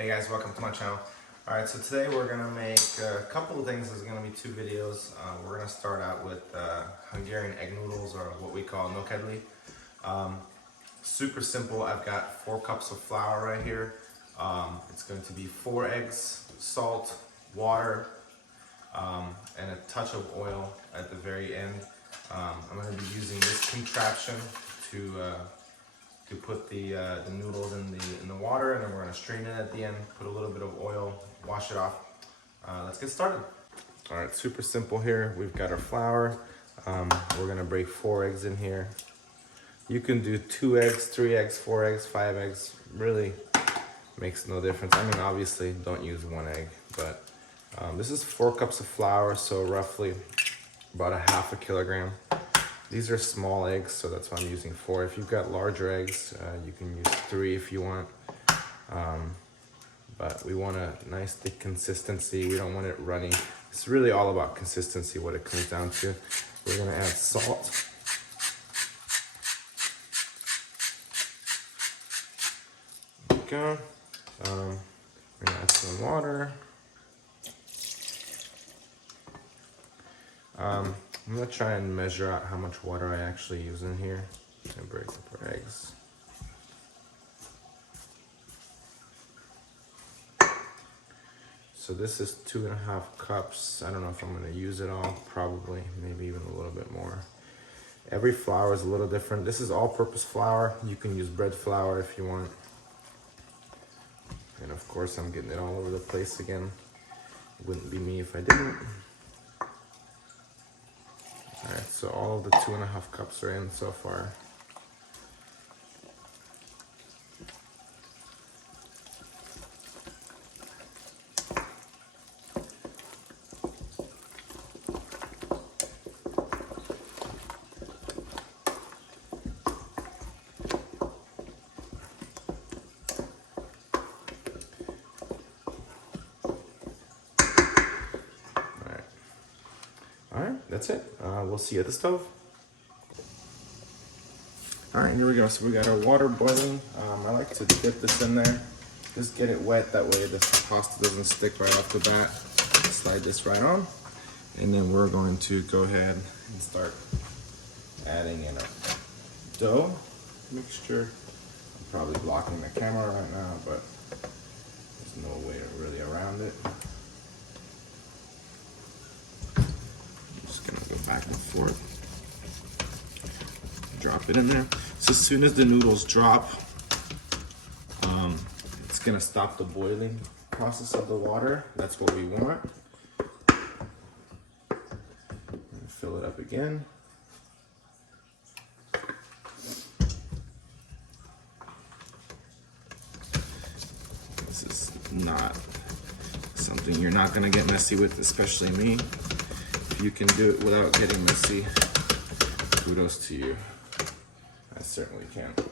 Hey guys, welcome to my channel. Alright, so today we're going to make a couple of things. There's going to be two videos. We're going to start out with Hungarian egg noodles, or what we call Nokedli. Super simple. I've got 4 cups of flour right here. It's going to be 4 eggs, salt, water, and a touch of oil at the very end. I'm going to be using this contraption to put the noodles in the water, and then we're going to strain it at the end, put a little bit of oil, wash it off. Let's get started. All right, super simple here. We've got our flour. We're going to break 4 eggs in here. You can do 2 eggs, 3 eggs, 4 eggs, 5 eggs. Really makes no difference. I mean, obviously don't use 1 egg, but this is 4 cups of flour, so roughly about a ½ kilogram. These are small eggs, so that's why I'm using 4. If you've got larger eggs, you can use 3 if you want. But we want a nice thick consistency. We don't want it runny. It's really all about consistency, what it comes down to. We're gonna add salt. There we go. We're gonna add some water. I'm gonna try and measure out how much water I actually use in here and break up our eggs. So this is 2½ cups. I don't know if I'm gonna use it all, probably, maybe even a little bit more. Every flour is a little different. This is all-purpose flour. You can use bread flour if you want. And of course, I'm getting it all over the place again. It wouldn't be me if I didn't. All right, so all of the 2½ cups are in so far. All right, that's it. We'll see you at the stove. All right, here we go. So we got our water boiling. I like to dip this in there. Just get it wet, that way this pasta doesn't stick right off the bat. Slide this right on. And then we're going to go ahead and start adding in a dough mixture. I'm probably blocking the camera right now, but there's no way really around it. Back and forth. Drop it in there. So as soon as the noodles drop, it's gonna stop the boiling process of the water. That's what we want. And fill it up again. This is not something you're not gonna get messy with, especially me. You can do it without getting messy. Kudos to you. I certainly can. So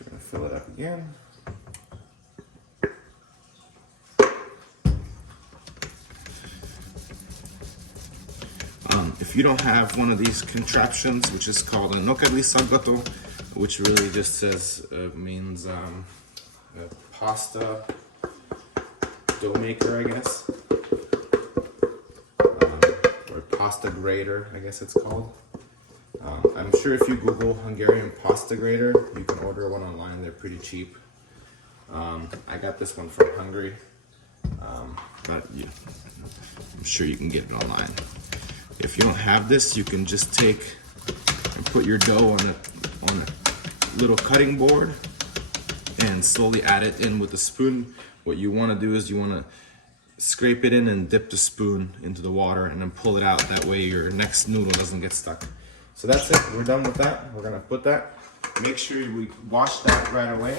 we're gonna fill it up again. If you don't have one of these contraptions, which is called a Nokedli Sabgato, which really just says, means a pasta dough maker, I guess. Pasta grater, I guess it's called. I'm sure if you Google Hungarian pasta grater, you can order one online. They're pretty cheap. I got this one from Hungary, but yeah, I'm sure you can get it online. If you don't have this, you can just take and put your dough on a little cutting board and slowly add it in with a spoon. What you want to do is you want to scrape it in and dip the spoon into the water and then pull it out. That way your next noodle doesn't get stuck. So that's it. We're done with that. We're gonna put that. Make sure we wash that right away.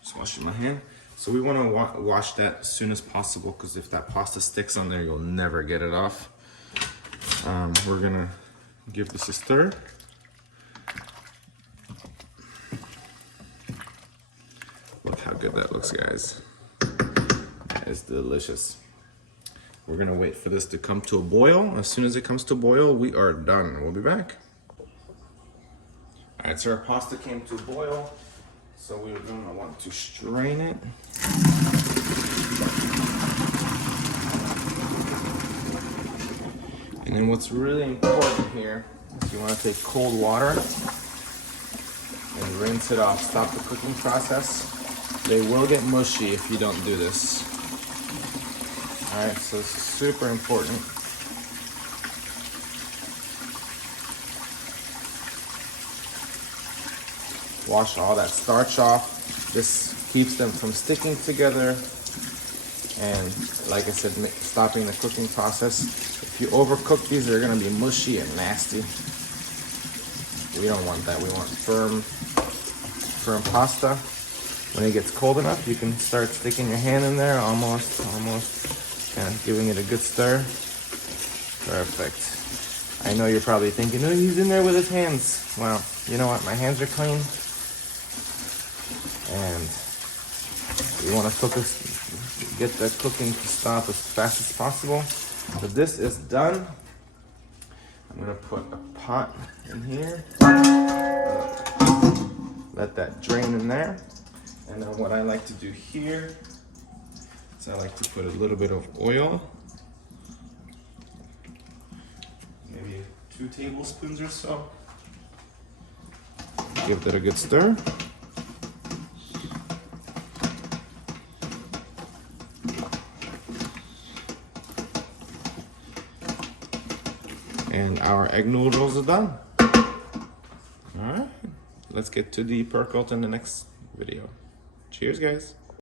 Just washing my hand. So we want to wash that as soon as possible, because if that pasta sticks on there, you'll never get it off. We're gonna give this a stir. Look how good that looks, guys. That is delicious. We're gonna wait for this to come to a boil. As soon as it comes to a boil, we are done. We'll be back. Alright, so our pasta came to a boil, so we're going to want to strain it. And then what's really important here is you want to take cold water and rinse it off. Stop the cooking process. They will get mushy if you don't do this. Alright, so this is super important. Wash all that starch off. This keeps them from sticking together. And like I said, stopping the cooking process. If you overcook these, they're gonna be mushy and nasty. We don't want that. We want firm pasta. When it gets cold enough, you can start sticking your hand in there, almost, kind of giving it a good stir. Perfect. I know you're probably thinking, oh, he's in there with his hands. Well, you know what? My hands are clean. And we want to get the cooking to stop as fast as possible. So this is done. I'm gonna put a pot in here. Let that drain in there. And then what I like to do here is I like to put a little bit of oil. Maybe 2 tablespoons or so. Give that a good stir. And our egg noodles are done. All right, let's get to the percult in the next video. Cheers, guys.